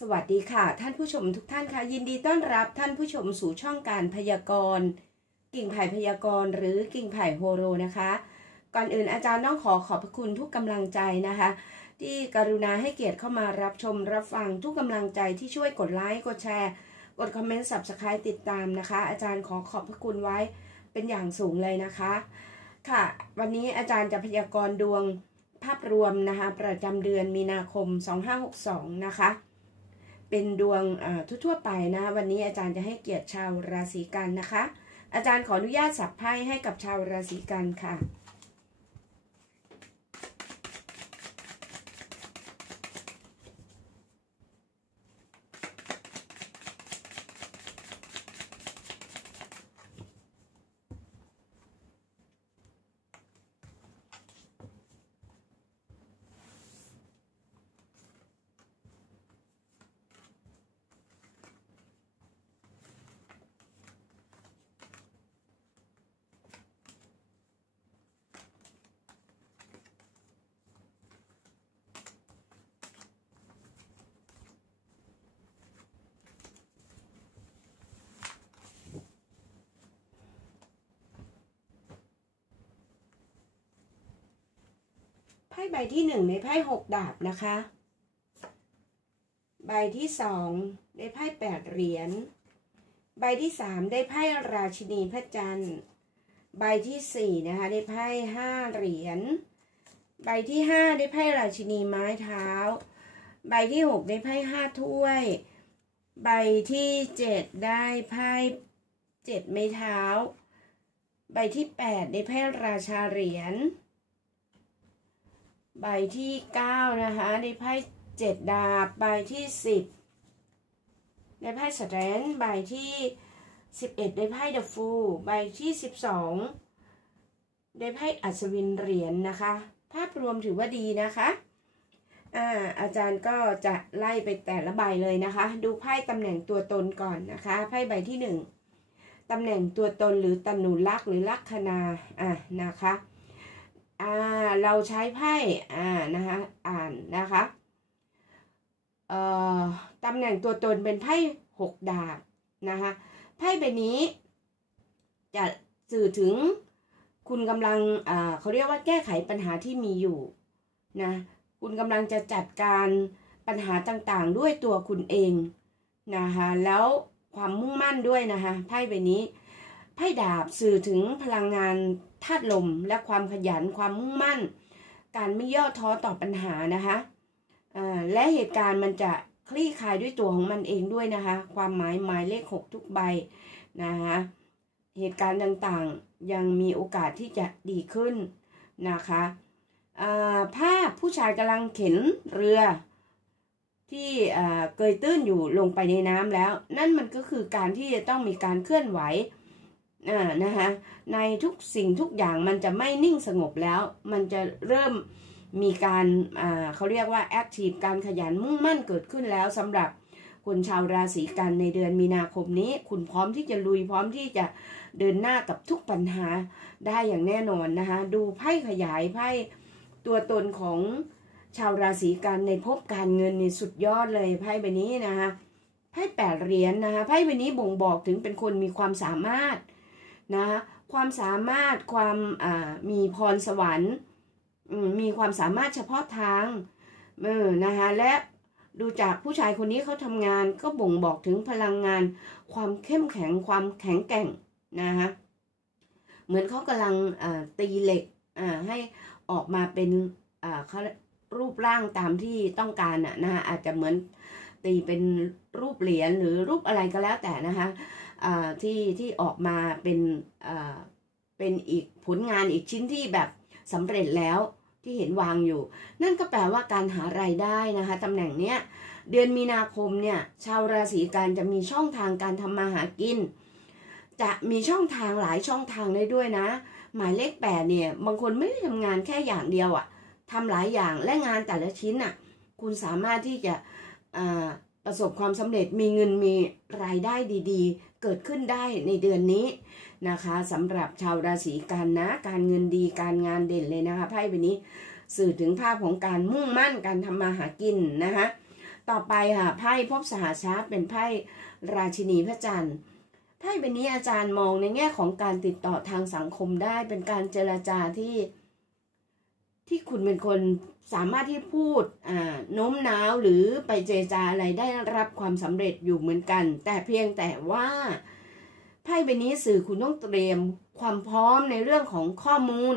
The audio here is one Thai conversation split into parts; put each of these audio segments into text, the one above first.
สวัสดีค่ะ ท่านผู้ชมทุกท่านค่ะยินดีต้อนรับท่านผู้ชมสู่ช่องการพยากรณ์ กิ่งไผ่พยากรณ์ หรือกิ่งไผ่โฮโรนะคะ ก่อนอื่นอาจารย์ต้องขอขอบพระคุณทุกกำลังใจนะคะ ที่กรุณาให้เกียรติเข้ามารับชมรับฟังทุกกำลังใจที่ช่วยกดไลค์กดแชร์ กดคอมเมนต์สับสไครต์ติดตามนะคะ อาจารย์ขอขอบพระคุณไว้เป็นอย่างสูงเลยนะคะ ค่ะ วันนี้อาจารย์จะพยากรณ์ดวงภาพรวมนะคะประจำเดือนมีนาคม 2562 นะคะ เป็นดวงทั่วๆไปนะ วันนี้อาจารย์จะให้เกียรติชาวราศีกันนะคะ อาจารย์ขออนุญาตสับไพ่ให้กับชาวราศีกันค่ะ พ่ใบที่หนึ่งในไพ่หกดาบนะคะ ใบที่สองได้ไพ่แปดเหรียญ ใบที่สามได้ไพ่ราชินีพระจันทร์ ใบที่สี่นะคะได้ไพ่ห้าเหรียญ ใบที่ห้าได้ไพ่ราชินีไม้เท้า ใบที่หกได้ไพ่ห้าถ้วย ใบที่เจ็ดได้ไพ่เจ็ดไม้เท้า ใบที่แปดได้ไพ่ราชาเหรียญ ใบที่เก้านะคะได้ไพ่เจ็ดดาบใบที่สิบได้ไพ่สแตนใบที่สิบเอ็ดได้ไพ่เดอะฟูใบที่สิบสองได้ไพ่อัศวินเหรียญนนะคะ ภาพรวมถือว่าดีนะคะอ่าอาจารย์ก็จะไล่ไปแต่ละใบเลยนะคะ ดูไพ่ตำแหน่งตัวตนก่อนนะคะไพ่ใบที่หนึ่งตำแหน่งตัวตนหรือตนุลักษ์หรือลัคนาอ่านะคะ อ่าเราใช้ไพ่อ่านะคะอ่านนะคะเอ่อตำแหน่งตัวตนเป็นไพ่หกดาบนะคะไพ่ใบนี้ จะสื่อถึงคุณกำลังอ่าเขาเรียกว่าแก้ไขปัญหาที่มีอยู่นะคุณกำลังจะจัดการปัญหาต่างๆ ด้วยตัวคุณเองนะคะแล้วความมุ่งมั่นด้วยนะคะไพ่ใบนี้ ไพ่ดาบสื่อถึงพลังงานธาตุลมและความขยันความมุ่งมั่น การไม่ย่อท้อต่อปัญหานะคะและเหตุการณ์มันจะคลี่คลายด้วยตัวของมันเองด้วยนะคะ ความหมายหมายเลขหกทุกใบนะคะเหตุการณ์ต่างๆยังมีโอกาสที่จะดีขึ้นนะคะภาพผู้ชายกำลังเข็นเรือที่เกยตื้นอยู่ลงไปในน้ำแล้ว นั่นมันก็คือการที่จะต้องมีการเคลื่อนไหว นะคะในทุกสิ่งทุกอย่างมันจะไม่นิ่งสงบแล้ว มันจะเริ่มมีการอ่าเขาเรียกว่าแอคทีฟการขยันมุ่งมั่นเกิดขึ้นแล้วสำหรับคนชาวราศีกันในเดือนมีนาคมนี้ คุณพร้อมที่จะลุยพร้อมที่จะเดินหน้ากับทุกปัญหาได้อย่างแน่นอนนะคะดูไพ่ขยายไพ่ตัวตนของชาวราศีกันในพบการเงินในสุดยอดเลยไพ่ใบนี้นะคะไพ่แปดเหรียญนนะคะไพ่ใบนี้บ่งบอกถึงเป็นคนมีความสามารถ นะความสามารถความมีพรสวรรค์มีความสามารถเฉพาะทางเออนะคะและดูจากผู้ชายคนนี้เขาทำงานก็บ่งบอกถึงพลังงาน ความเข้มแข็งความแข็งแกร่งนะคะเหมือนเขากำลังตีเหล็กให้ออกมาเป็นเขารูปร่างตามที่ต้องการอะนะคะอาจจะเหมือนตีเป็นรูปเหรียญหรือรูปอะไรก็แล้วแต่นะคะ ที่ที่ออกมาเป็นเป็นอีกผลงานอีกชิ้นที่แบบสำเร็จแล้วที่เห็นวางอยู่ นั่นก็แปลว่าการหารายได้นะคะตำแหน่งเนี้ยเดือนมีนาคมเนี่ยชาวราศีกันจะมีช่องทางการทำมาหากิน จะมีช่องทางหลายช่องทางได้ด้วยนะ หมายเลขแปดเนี่ยบางคนไม่ได้ทำงานแค่อย่างเดียวอะ่ะทำหลายอย่างและงานแต่ละชิ้นอะ่ะคุณสามารถที่จะ ประสบความสำเร็จมีเงินมีรายได้ดีๆ เกิดขึ้นได้ในเดือนนี้นะคะสำหรับชาวราศีกันนะ การเงินดีการงานเด่นเลยนะคะไพ่ใบนี้สื่อถึงภาพของการมุ่งมั่นการทำมาหากินนะคะต่อไปค่ะไพ่พบสหชาเป็นไพ่ราชินีพระจันทร์ไพ่ใบนี้อาจารย์มองในแง่ของการติดต่อทางสังคมได้เป็นการเจรจาที่ ที่คุณเป็นคนสามารถที่พูดโน้มน้าวหรือไปเจรจาอะไรได้รับความสำเร็จอยู่เหมือนกัน แต่เพียงแต่ว่าไพ่ใบนี้สื่อคุณต้องเตรียมความพร้อมในเรื่องของข้อมูล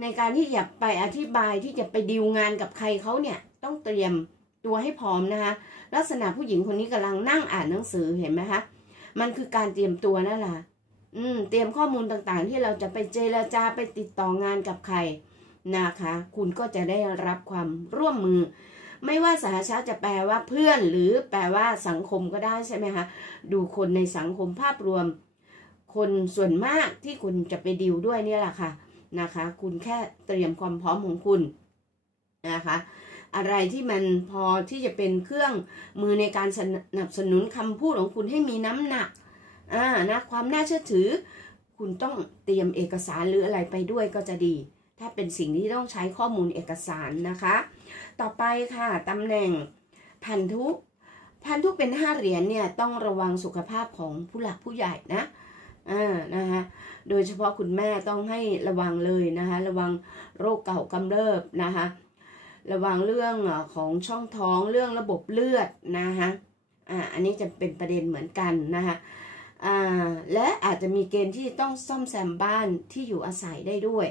ในการที่จะไปอธิบายที่จะไปดีลงานกับใครเขาเนี่ยต้องเตรียมตัวให้พร้อมนะคะลักษณะผู้หญิงคนนี้กำลังนั่งอ่านหนังสือเห็นไหมคะมันคือการเตรียมตัวนั่นแหละอืมเตรียมข้อมูลต่างๆ ที่เราจะไปเจรจาไปติดต่องานกับใคร นะคะ คุณก็จะได้รับความร่วมมือ ไม่ว่าสหชาติจะแปลว่าเพื่อน หรือแปลว่าสังคมก็ได้ใช่ไหมคะ ดูคนในสังคมภาพรวม คนส่วนมากที่คุณจะไปดิวด้วยเนี่ยแหละค่ะนะคะ คุณแค่เตรียมความพร้อมของคุณนะคะอะไรที่มันพอที่จะเป็นเครื่องมือในการสนับสนุนคำพูดของคุณให้มีน้ำหนักอ่านะความน่าเชื่อถือ คุณต้องเตรียมเอกสารหรืออะไรไปด้วยก็จะดี ถ้าเป็นสิ่งที่ต้องใช้ข้อมูลเอกสารนะคะ ต่อไปค่ะตำแหน่งพันธุพันธุเป็นห้าเหรียญเนี่ยต้องระวังสุขภาพของผู้หลักผู้ใหญ่นะอ่านะคะโดยเฉพาะคุณแม่ต้องให้ระวังเลยนะคะระวังโรคเก่ากำเริบนะคะระวังเรื่องของช่องท้องเรื่องระบบเลือดนะคะอ่าอันนี้จะเป็นประเด็นเหมือนกันนะคะ และอาจจะมีเกณฑ์ที่ต้องซ่อมแซมบ้านที่อยู่อาศัยได้ด้วย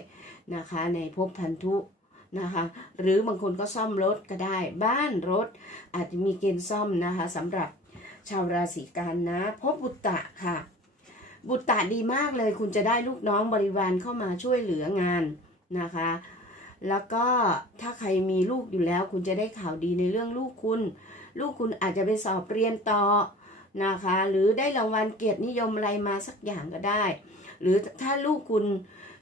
นะคะ ในภพพันธุนะคะ หรือบางคนก็ซ่อมรถก็ได้ บ้านรถ อาจจะมีเกณฑ์ซ่อมนะคะสำหรับชาวราศีกันนะพบบุตตะค่ะ บุตตะดีมากเลยคุณจะได้ลูกน้องบริวารเข้ามาช่วยเหลืองานนะคะ แล้วก็ถ้าใครมีลูกอยู่แล้ว คุณจะได้ข่าวดีในเรื่องลูกคุณ ลูกคุณอาจจะไปสอบเรียนต่อ นะคะ หรือได้รางวัลเกียรตินิยมอะไรมาสักอย่างก็ได้ หรือถ้าลูกคุณ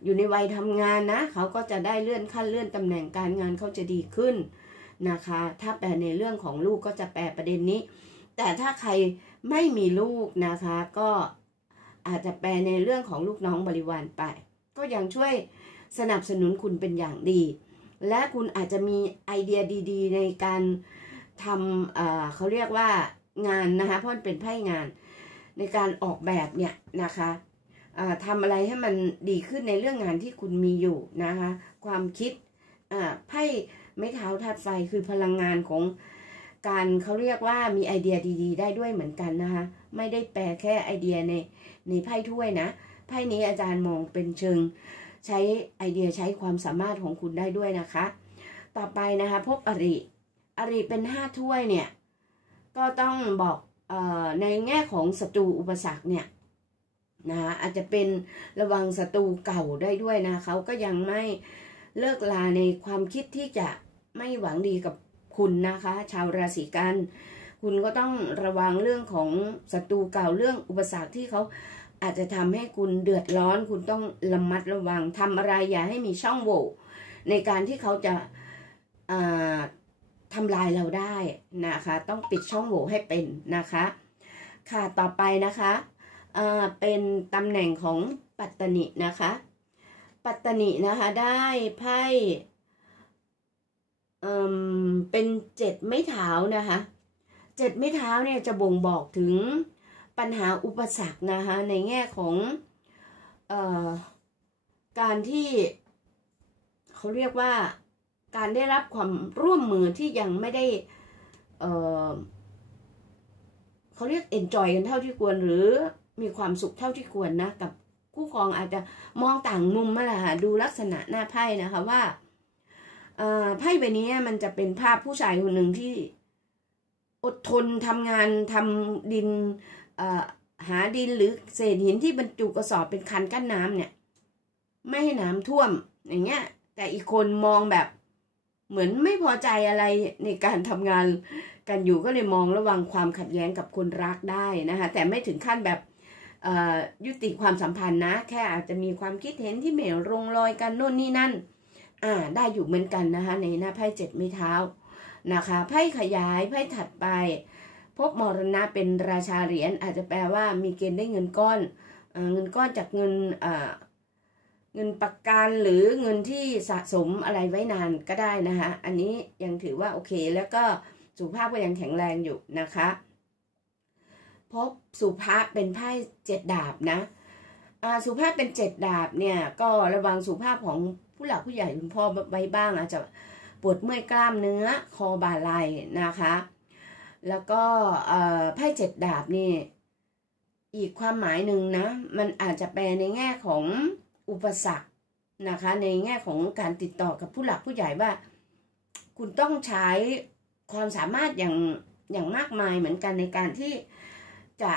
อยู่ในวัยทำงานนะ เขาก็จะได้เลื่อนขั้นเลื่อนตำแหน่งการงานเขาจะดีขึ้นนะคะ ถ้าแปลในเรื่องของลูกก็จะแปลประเด็นนี้ แต่ถ้าใครไม่มีลูกนะคะ ก็อาจจะแปลในเรื่องของลูกน้องบริวารไป ก็ยังช่วยสนับสนุนคุณเป็นอย่างดี และคุณอาจจะมีไอเดียดี ๆ ในการทำเเขาเรียกว่า งานนะคะเพราะมันเป็นไพ่งาน ในการออกแบบเนี่ยนะคะทำอะไรให้มันดีขึ้นในเรื่องงานที่คุณมีอยู่นะคะ ความคิดไพ่ไม้เท้าธาตุไฟคือพลังงานของการเขาเรียกว่ามีไอเดียดี ๆ ได้ด้วยเหมือนกันนะคะ ไม่ได้แปลแค่ไอเดียในในไพ่ถ้วยนะไพ่นี้อาจารย์มองเป็นเชิง ใช้ไอเดียใช้ความสามารถของคุณได้ด้วยนะคะ ต่อไปนะคะ พบอริ อริเป็นห้าถ้วยเนี่ย ก็ต้องบอกอในแง่ของศัตรูอุปสรรคเนี่ยนะคะอาจจะเป็นระวังศัตรูเก่าได้ด้วยนะเขาก็ยังไม่เลิกลาในความคิดที่จะไม่หวังดีกับคุณนะคะ ชาวราศีกันคุณก็ต้องระวังเรื่องของศัตรูเก่าเรื่องอุปสรรคที่เขาอาจจะทำให้คุณเดือดร้อน คุณต้องระมัดระวังทำอะไรอย่าให้มีช่องโหว่ในการที่เขาจะ ทำลายเราได้นะคะ ต้องปิดช่องโหว่ให้เป็นนะคะ ค่ะต่อไปนะคะเป็นตำแหน่งของปัตตนินะคะ ปัตตนินะคะได้ไพ่เป็นเจ็ดไม้เท้านะคะเจ็ดไม้เท้าเนี่ยจะบ่งบอกถึงปัญหาอุปสรรคนะคะในแง่ของออการที่เขาเรียกว่า การได้รับความร่วมมือที่ยังไม่ได้เเขาเรียกเอนจอยกันเท่าที่ควรหรือมีความสุขเท่าที่ควรนะ กับคู่ครองอาจจะมองต่างมุมมาแหละดูลักษณะหน้าไพ่นะคะว่าไพ่ใบนี้มันจะเป็นภาพผู้ชายคนหนึ่งที่อดทนทำงานทำดินหาดินหรือเศษหินที่บรรจุกระสอบเป็นคันกั้นน้ำเนี่ย ไม่ให้น้ำท่วมอย่างเงี้ย แต่อีกคนมองแบบ เหมือนไม่พอใจอะไรในการทำงานกันอยู่ก็เลยมองระวังความขัดแย้งกับคนรักได้นะคะแต่ไม่ถึงขั้นแบบยุติความสัมพันธ์นะ แค่อาจจะมีความคิดเห็นที่ไม่ลงรอยกันโน่นนี่นั่นอ่าได้อยู่เหมือนกันนะคะในหน้าไพ่เจ็ดไม้เท้านะคะไพ่ขยายไพ่ถัดไป พบมรณะเป็นราชาเหรียญอาจจะแปลว่ามีเกณฑ์ได้เงินก้อนเงินก้อนจากเงิน เงินประกันหรือเงินที่สะสมอะไรไว้นานก็ได้นะคะอันนี้ยังถือว่าโอเคแล้วก็สุภาพก็ยังแข็งแรงอยู่นะคะพบสุภาพเป็นไพ่เจ็ดดาบนะสุภาพเป็นเจ็ดดาบเนี่ยก็ระวังสุภาพของผู้หลักผู้ใหญ่คุณพ่อไว้บ้างอาจจะปวดเมื่อยกล้ามเนื้อคอบ่าไหล่นะคะ แล้วก็ไพ่เจ็ดดาบนี่อีกความหมายหนึ่งนะ มันอาจจะแปลในแง่ของ อุปสรรคนะคะ ในแง่ของการติดต่อกับผู้หลักผู้ใหญ่ว่า คุณต้องใช้ความสามารถอย่างอย่างมากมายเหมือนกันในการที่จะ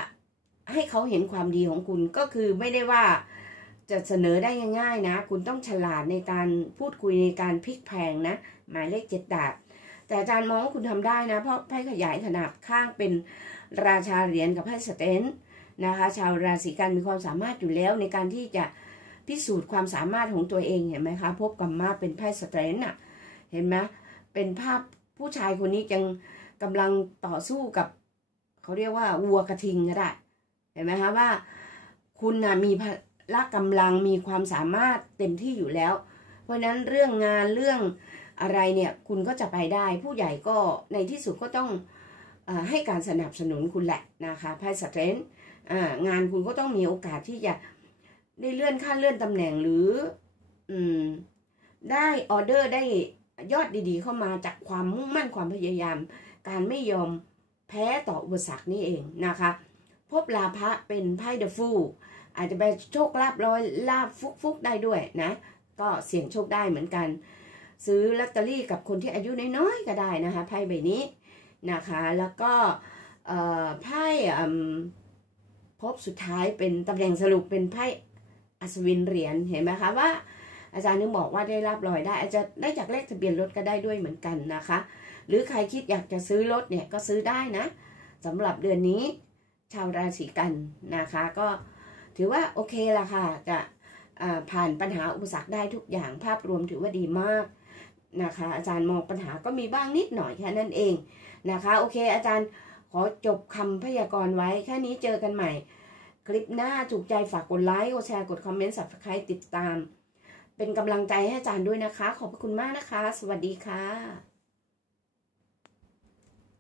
ให้เขาเห็นความดีของคุณก็คือไม่ได้ว่าจะเสนอได้ง่ายๆนะ คุณต้องฉลาดในการพูดคุยในการพลิกแพงนะ หมายเลขเจ็ดดาบแต่อาจารย์มองว่าคุณทำได้นะ เพราะไพ่ขยายขนาดข้างเป็นราชาเหรียญกับไพ่สเตนนะคะ ชาวราศีกันมีความสามารถอยู่แล้วในการที่จะ พิสูจน์ความสามารถของตัวเองเห็นไหมคะพบกับมาเป็นไพ่สเตรนอะเห็นไหมเป็นภาพผู้ชายคนนี้ยังกำลังต่อสู้กับ เขาเรียกว่าวัวกระทิงก็ได้เห็นไหมคะว่า คุณนะมีพละกำลังมีความสามารถเต็มที่อยู่แล้ว เพราะนั้นเรื่องงานเรื่องอะไรเนี่ยคุณก็จะไปได้ ผู้ใหญ่ก็ในที่สุดก็ต้องอให้การสนับสนุนคุณแหละนะคะไพ่สเตรนท์งานคุณก็ต้องมีโอกาสที่จะ ได้เลื่อนขั้นเลื่อนตำแหน่งหรือ อืม ได้ออเดอร์ได้ยอดดีๆ เข้ามาจากความมุ่งมั่นความพยายาม การไม่ยอมแพ้ต่ออุปสรรคนี่เองนะคะ พบลาภะเป็นไพ่เดอะฟูอาจจะไปโชคลาบร้อยลาบฟุกฟุกได้ด้วยนะ ก็เสี่ยงโชคได้เหมือนกัน ซื้อลอตเตอรี่กับคนที่อายุน้อยๆก็ได้นะคะไพ่ใบนี้นะคะ แล้วก็ไพ่พบสุดท้ายเป็นตำแหน่งสรุปเป็นไพ่ อัศวินเหรียญเห็นไหมคะว่า อาจารย์นึกบอกว่าได้รับรอยได้ อาจจะได้จากเลขทะเบียนรถก็ได้ด้วยเหมือนกันนะคะ หรือใครคิดอยากจะซื้อรถเนี่ยก็ซื้อได้นะสำหรับเดือนนี้ ชาวราศีกันนะคะ ก็ถือว่าโอเคละค่ะจะผ่านปัญหาอุปสรรคได้ทุกอย่างภาพรวมถือว่าดีมากนะคะ อาจารย์มองปัญหาก็มีบ้างนิดหน่อยแค่นั้นเองนะคะ โอเค อาจารย์ขอจบคำพยากรณ์ไว้แค่นี้เจอกันใหม่ คลิปหน้าถูกใจฝากกดไลค์กดแชร์กดคอมเมนต์สับสไครต์ติดตาม เป็นกำลังใจให้อาจารย์ด้วยนะคะ ขอบพระคุณมากนะคะ สวัสดีค่ะ